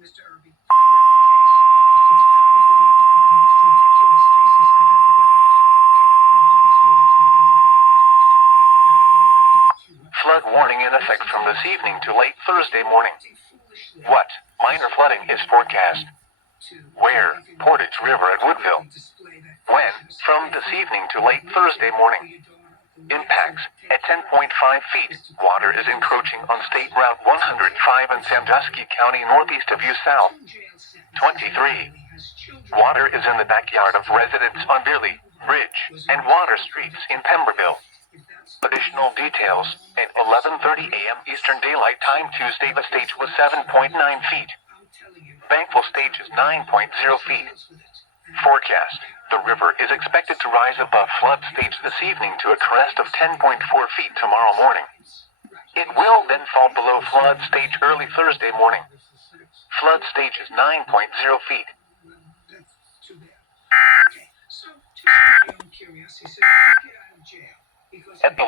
Mr. Irby. I read the case. It's probably one of the most ridiculous cases I've ever read. Flood warning in effect from this evening to late Thursday morning. What minor flooding is forecast? Where? Portage River at Woodville. When? From this evening to late Thursday morning. Impacts at 10.5 feet. Water is encroaching on State Route 105 in Sandusky County northeast of you south. 23. Water is in the backyard of residents on Beerley, Bridge, and Water Streets in Pemberville. Additional details, at 11:30 a.m. Eastern Daylight Time Tuesday the stage was 7.9 feet. Thankful stage is 9.0 feet. Forecast, the river is expected to rise above flood stage this evening to a crest of 10.4 feet tomorrow morning. It will then fall below flood stage early Thursday morning. Flood stage is 9.0 feet. That's too bad. Okay, so just for my own curiosity, so you get out of jail because At the